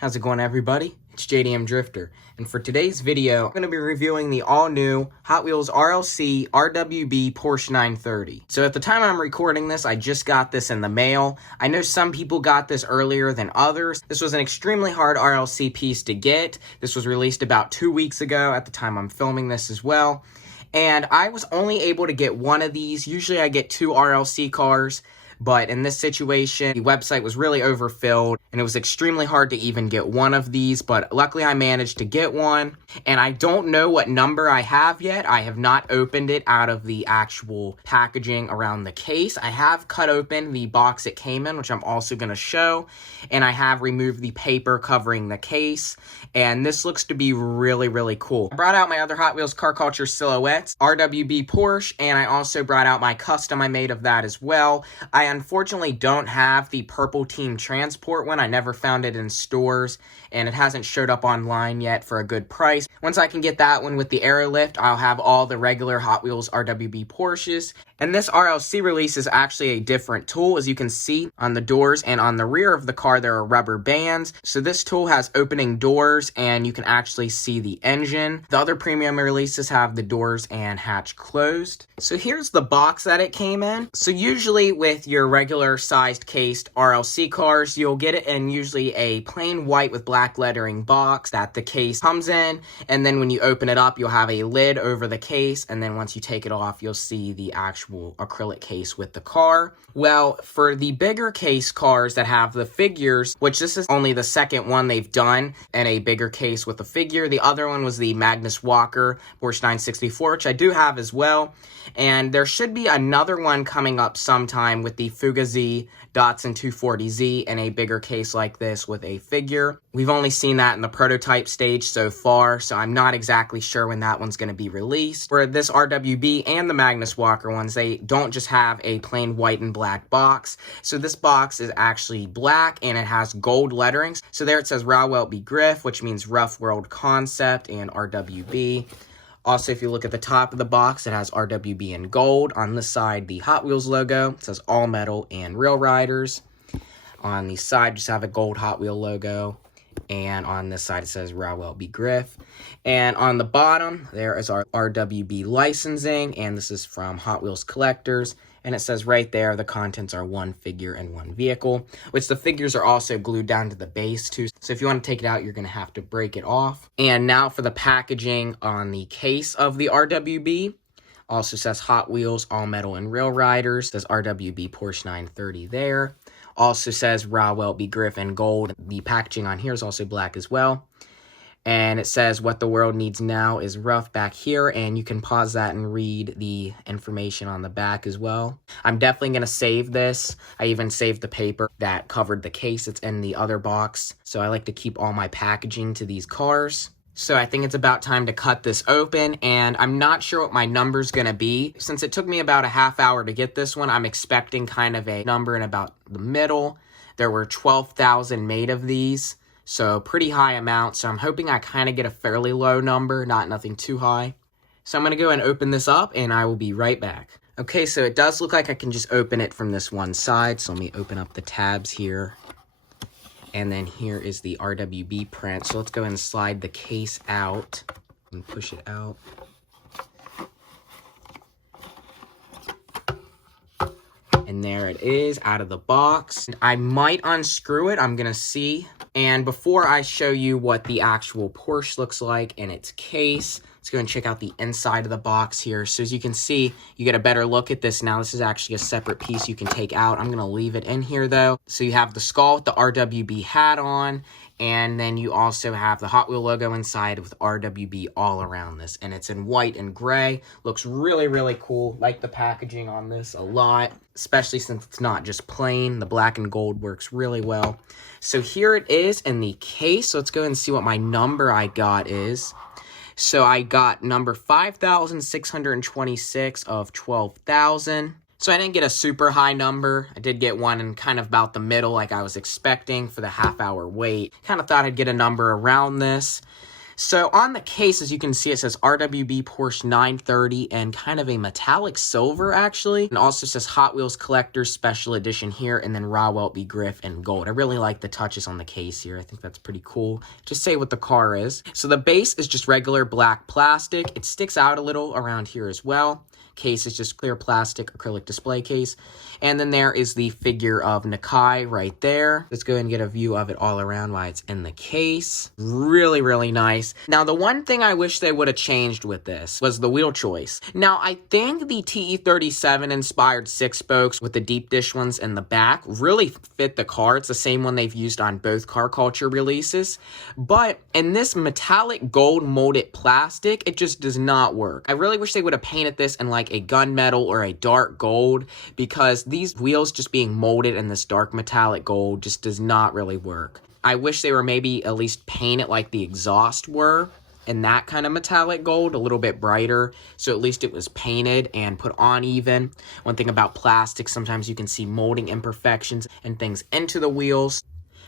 How's it going, everybody? It's JDM Drifter, and for today's video, I'm going to be reviewing the all-new Hotwheels RLC RWB Porsche 930. So at the time I'm recording this, I just got this in the mail. I know some people got this earlier than others. This was an extremely hard RLC piece to get. This was released about 2 weeks ago at the time I'm filming this as well. And I was only able to get one of these. Usually I get 2 RLC cars. But in this situation, the website was really overfilled, and it was extremely hard to even get one of these, but luckily I managed to get one, and I don't know what number I have yet. I have not opened it out of the actual packaging around the case. I have cut open the box it came in, which I'm also going to show, and I have removed the paper covering the case, and this looks to be really, really cool. I brought out my other Hot Wheels Car Culture silhouettes, RWB Porsche, and I also brought out my custom I made of that as well. I unfortunately don't have the Purple Team Transport one. I never found it in stores, and it hasn't showed up online yet for a good price. Once I can get that one with the Aerolift, I'll have all the regular Hot Wheels RWB Porsches. And this RLC release is actually a different tool. As you can see on the doors and on the rear of the car, there are rubber bands. So this tool has opening doors, and you can actually see the engine. The other premium releases have the doors and hatch closed. So here's the box that it came in. So usually with your regular sized cased RLC cars, you'll get it in usually a plain white with black lettering box that the case comes in, and then when you open it up, you'll have a lid over the case, and then once you take it off, you'll see the actual acrylic case with the car. Well, for the bigger case cars that have the figures, which this is only the second one they've done in a bigger case with a figure. The other one was the Magnus Walker Porsche 964, which I do have as well. And there should be another one coming up sometime with the Fugazi Datsun 240Z in a bigger case like this with a figure. We've only seen that in the prototype stage so far, so I'm not exactly sure when that one's going to be released. For this RWB and the Magnus Walker ones, they don't just have a plain white and black box. So this box is actually black, and it has gold letterings. So there it says Rauwelt Begriff, which means Rough World Concept, and RWB. Also, if you look at the top of the box, it has RWB in gold. On this side, the Hot Wheels logo. It says All Metal and Real Riders. On the side, just have a gold Hot Wheel logo. And on this side, it says Rauwelt Begriff. And on the bottom, there is our RWB licensing. And this is from Hot Wheels Collectors. And it says right there, the contents are 1 figure and 1 vehicle, which the figures are also glued down to the base too. So if you want to take it out, you're going to have to break it off. And now for the packaging on the case of the RWB. Also says Hot Wheels, All Metal and Real Riders. Says RWB Porsche 930 there. Also says Rauwelt Begriff in gold. The packaging on here is also black as well. And it says what the world needs now is rough back here, and you can pause that and read the information on the back as well. I'm definitely going to save this. I even saved the paper that covered the case. It's in the other box. So I like to keep all my packaging to these cars. So I think it's about time to cut this open, and I'm not sure what my number's going to be. Since it took me about a half hour to get this one, I'm expecting kind of a number in about the middle. There were 12,000 made of these. So pretty high amount, so I'm hoping I kind of get a fairly low number, nothing too high. So I'm going to go and open this up, and I will be right back. Okay, so it does look like I can just open it from this one side, so let me open up the tabs here. And then here is the RWB print, so let's go ahead and slide the case out and push it out. And there it is, out of the box. I might unscrew it, I'm going to see. And before I show you what the actual Porsche looks like in its case, let's go and check out the inside of the box here. So as you can see, you get a better look at this now. This is actually a separate piece you can take out. I'm going to leave it in here though. So you have the skull with the RWB hat on, and then you also have the Hot Wheel logo inside with RWB all around this. And it's in white and gray. Looks really, really cool. Like the packaging on this a lot, especially since it's not just plain. The black and gold works really well. So here it is in the case. So let's go ahead and see what my number I got is. So I got number 5,626 of 12,000. So I didn't get a super high number. I did get one in kind of about the middle like I was expecting for the half-hour wait. Kind of thought I'd get a number around this. So on the case, as you can see, it says RWB Porsche 930 and kind of a metallic silver, actually. And also says Hot Wheels Collector's Special Edition here, and then Raw Weltby Griff in gold. I really like the touches on the case here. I think that's pretty cool. Just say what the car is. So the base is just regular black plastic. It sticks out a little around here as well. Case is just clear plastic acrylic display case. And then there is the figure of Nakai right there. Let's go ahead and get a view of it all around while it's in the case. Really, really nice. Now, the one thing I wish they would have changed with this was the wheel choice. Now, I think the TE37 inspired 6-spokes with the deep dish ones in the back really fit the car. It's the same one they've used on both car culture releases. But in this metallic gold molded plastic, it just does not work. I really wish they would have painted this in like a gunmetal or a dark gold, because these wheels just being molded in this dark metallic gold just does not really work. I wish they were maybe at least painted like the exhaust were in that kind of metallic gold, a little bit brighter, so at least it was painted and put on even. One thing about plastic, sometimes you can see molding imperfections and things into the wheels.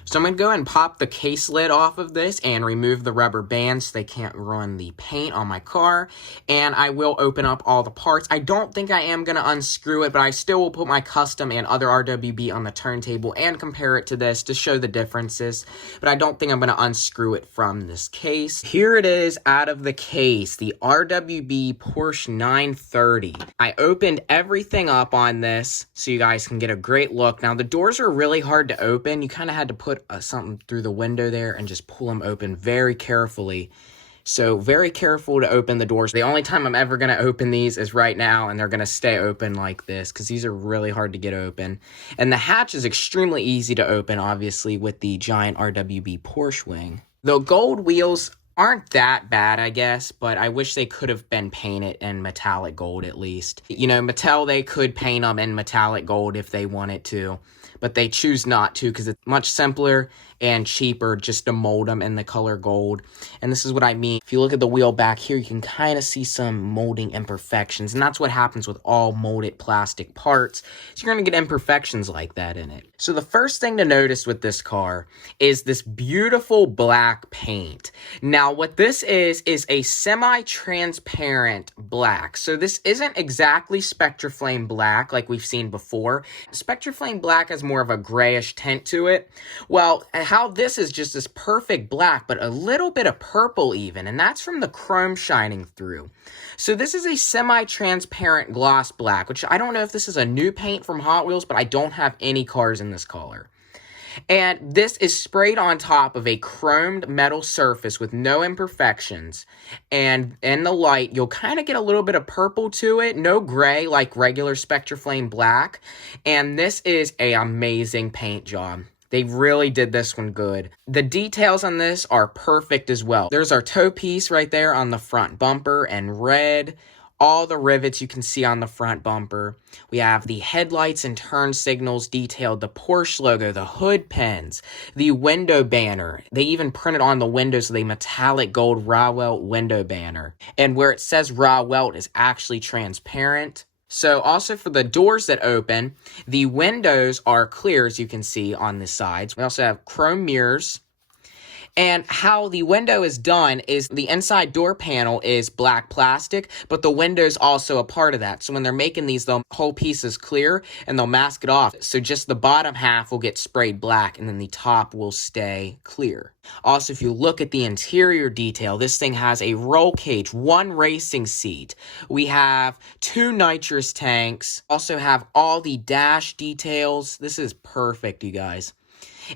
So I'm going to go ahead and pop the case lid off of this and remove the rubber bands so they can't ruin the paint on my car. And I will open up all the parts. I don't think I am going to unscrew it, but I still will put my custom and other RWB on the turntable and compare it to this to show the differences. But I don't think I'm going to unscrew it from this case. Here it is out of the case, the RWB Porsche 930. I opened everything up on this so you guys can get a great look. Now, the doors are really hard to open. You kind of had to put something through the window there and just pull them open very carefully. So very careful to open the doors. The only time I'm ever going to open these is right now, and they're going to stay open like this because these are really hard to get open. And the hatch is extremely easy to open, obviously, with the giant RWB Porsche wing. The gold wheels aren't that bad, I guess, but I wish they could have been painted in metallic gold at least. You know, Mattel, they could paint them in metallic gold if they wanted to, but they choose not to because it's much simpler and cheaper just to mold them in the color gold. And this is what I mean. If you look at the wheel back here, you can kind of see some molding imperfections, and that's what happens with all molded plastic parts. So you're going to get imperfections like that in it. So the first thing to notice with this car is this beautiful black paint. Now, what this is a semi-transparent black. So this isn't exactly Spectraflame black like we've seen before. Spectraflame black has more of a grayish tint to it. Well, how this is just this perfect black, but a little bit of purple even, and that's from the chrome shining through. So this is a semi-transparent gloss black, which I don't know if this is a new paint from Hot Wheels, but I don't have any cars in this color. And this is sprayed on top of a chromed metal surface with no imperfections. And in the light, you'll kind of get a little bit of purple to it. No gray like regular Spectraflame black. And this is an amazing paint job. They really did this one good. The details on this are perfect as well. There's our toe piece right there on the front bumper in red. All the rivets you can see on the front bumper. We have the headlights and turn signals detailed, the Porsche logo, the hood pins, the window banner. They even printed on the windows the metallic gold Raw Welt window banner. And where it says Raw Welt is actually transparent. So also for the doors that open, the windows are clear, as you can see on the sides. We also have chrome mirrors. And how the window is done is the inside door panel is black plastic, but the window is also a part of that. So when they're making these, the whole piece is clear and they'll mask it off. So just the bottom half will get sprayed black and then the top will stay clear. Also, if you look at the interior detail, this thing has a roll cage, 1 racing seat. We have 2 nitrous tanks. Also have all the dash details. This is perfect, you guys.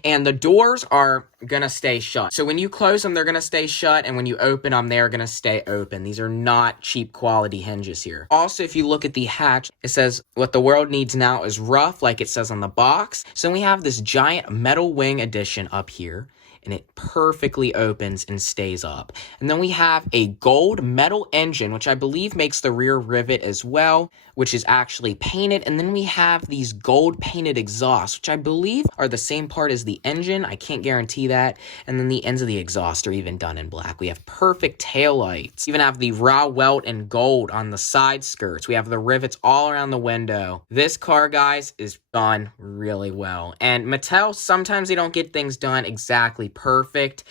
And the doors are going to stay shut. So when you close them, they're going to stay shut. And when you open them, they're going to stay open. These are not cheap quality hinges here. Also, if you look at the hatch, it says what the world needs now is rough, like it says on the box. So we have this giant metal wing addition up here. And it perfectly opens and stays up. And then we have a gold metal engine, which I believe makes the rear rivet as well, which is actually painted. And then we have these gold painted exhausts, which I believe are the same part as the engine. I can't guarantee that. And then the ends of the exhaust are even done in black. We have perfect taillights. Even have the Raw Welt in gold on the side skirts. We have the rivets all around the window. This car, guys, is done really well. And Mattel, sometimes they don't get things done exactly perfect.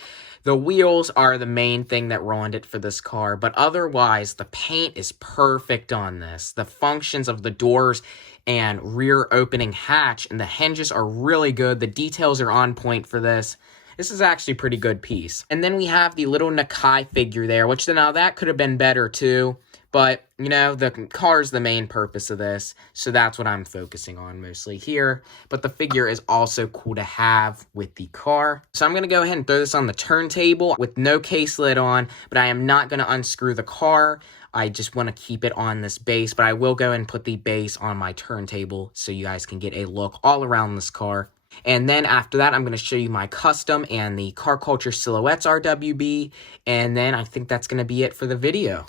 The wheels are the main thing that ruined it for this car, but otherwise, the paint is perfect on this. The functions of the doors and rear opening hatch and the hinges are really good. The details are on point for this. This is actually a pretty good piece. And then we have the little Nakai figure there, which now that could have been better too. But, you know, the car is the main purpose of this, so that's what I'm focusing on mostly here. But the figure is also cool to have with the car. So I'm going to go ahead and throw this on the turntable with no case lid on, but I am not going to unscrew the car. I just want to keep it on this base, but I will go and put the base on my turntable so you guys can get a look all around this car. And then after that, I'm going to show you my custom and the Car Culture Silhouettes RWB, and then I think that's going to be it for the video.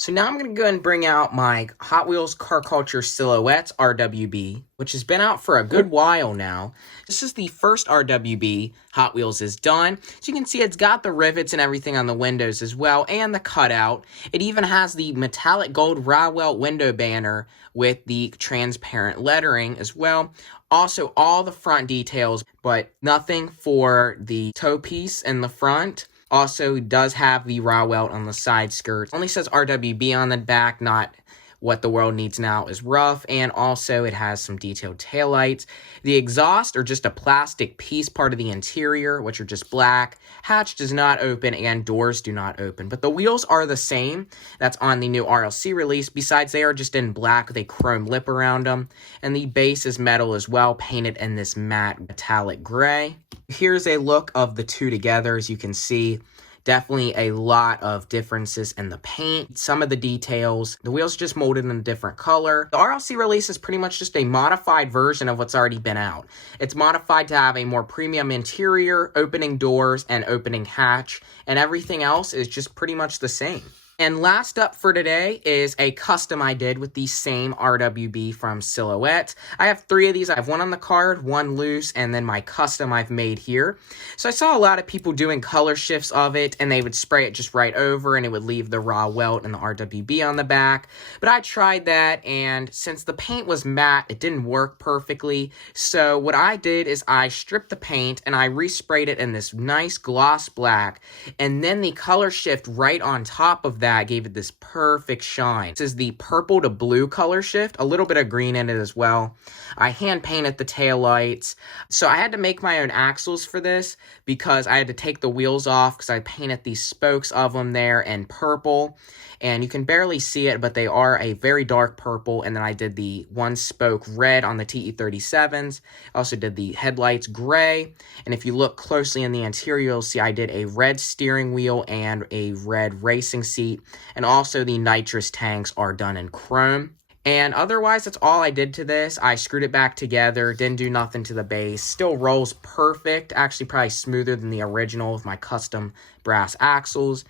So now I'm going to go ahead and bring out my Hot Wheels Car Culture Silhouettes RWB, which has been out for a good while now. This is the first RWB Hot Wheels has done. So you can see it's got the rivets and everything on the windows as well, and the cutout. It even has the metallic gold Rowell window banner with the transparent lettering as well. Also, all the front details, but nothing for the toe piece in the front. Also does have the Rowell on the side skirt. Only says RWB on the back, not what the world needs now is rough. And also it has some detailed taillights. The exhaust are just a plastic piece part of the interior, which are just black. Hatch does not open and doors do not open. But the wheels are the same. That's on the new RLC release. Besides, they are just in black with a chrome lip around them. And the base is metal as well, painted in this matte metallic gray. Here's a look of the two together. As you can see, definitely a lot of differences in the paint, some of the details. The wheels are just molded in a different color. The RLC release is pretty much just a modified version of what's already been out. It's modified to have a more premium interior, opening doors, and opening hatch, and everything else is just pretty much the same. And last up for today is a custom I did with the same RWB from Silhouette. I have 3 of these. I have one on the card, one loose, and then my custom I've made here. So I saw a lot of people doing color shifts of it, and they would spray it just right over, and it would leave the raw welt and the RWB on the back. But I tried that, and since the paint was matte, it didn't work perfectly. So what I did is I stripped the paint, and I resprayed it in this nice gloss black, and then the color shift right on top of that gave it this perfect shine. This is the purple to blue color shift, a little bit of green in it as well. I hand painted the taillights. So I had to make my own axles for this because I had to take the wheels off because I painted these spokes of them there in purple. And you can barely see it, but they are a very dark purple. And then I did the one spoke red on the TE37s. I also did the headlights gray. And if you look closely in the interior, you'll see I did a red steering wheel and a red racing seat. And also the nitrous tanks are done in chrome. And otherwise, that's all I did to this. I screwed it back together, didn't do nothing to the base. Still rolls perfect, actually probably smoother than the original with my custom brass axles.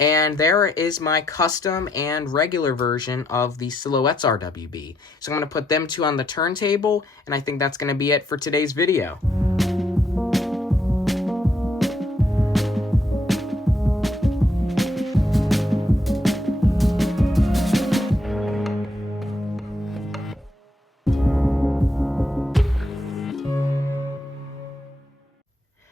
And there is my custom and regular version of the Silhouettes RWB. So I'm going to put them two on the turntable, and I think that's going to be it for today's video.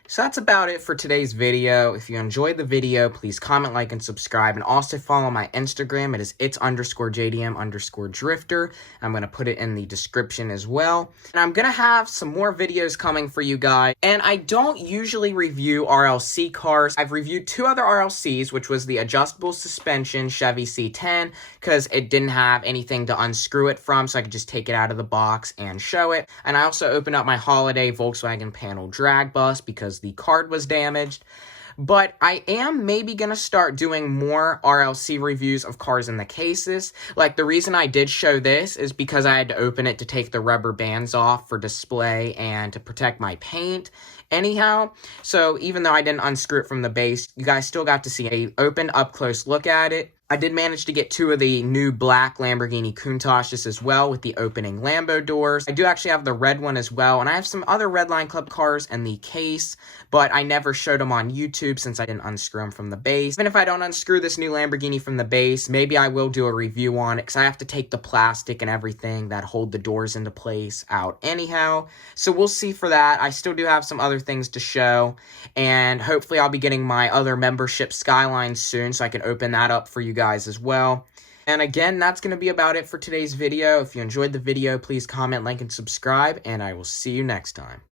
So that's about it for today's video. If you enjoyed the video, please comment, like, and subscribe. And also follow my Instagram. It is its_JDM_drifter. I'm going to put it in the description as well. And I'm going to have some more videos coming for you guys. And I don't usually review RLC cars. I've reviewed 2 other RLCs, which was the adjustable suspension Chevy C10, because it didn't have anything to unscrew it from, so I could just take it out of the box and show it. And I also opened up my holiday Volkswagen panel drag bus because the card was damaged. But I am maybe going to start doing more RLC reviews of cars in the cases. Like, the reason I did show this is because I had to open it to take the rubber bands off for display and to protect my paint. Anyhow, so even though I didn't unscrew it from the base, you guys still got to see a open up-close look at it. I did manage to get 2 of the new black Lamborghini Countaches as well with the opening Lambo doors. I do actually have the red one as well, and I have some other Redline Club cars in the case, but I never showed them on YouTube since I didn't unscrew them from the base. Even if I don't unscrew this new Lamborghini from the base, maybe I will do a review on it, because I have to take the plastic and everything that hold the doors into place out anyhow. So we'll see for that. I still do have some other things to show, and hopefully I'll be getting my other membership Skyline soon, so I can open that up for you guys as well. And again, that's going to be about it for today's video. If you enjoyed the video, please comment, like, and subscribe, and I will see you next time.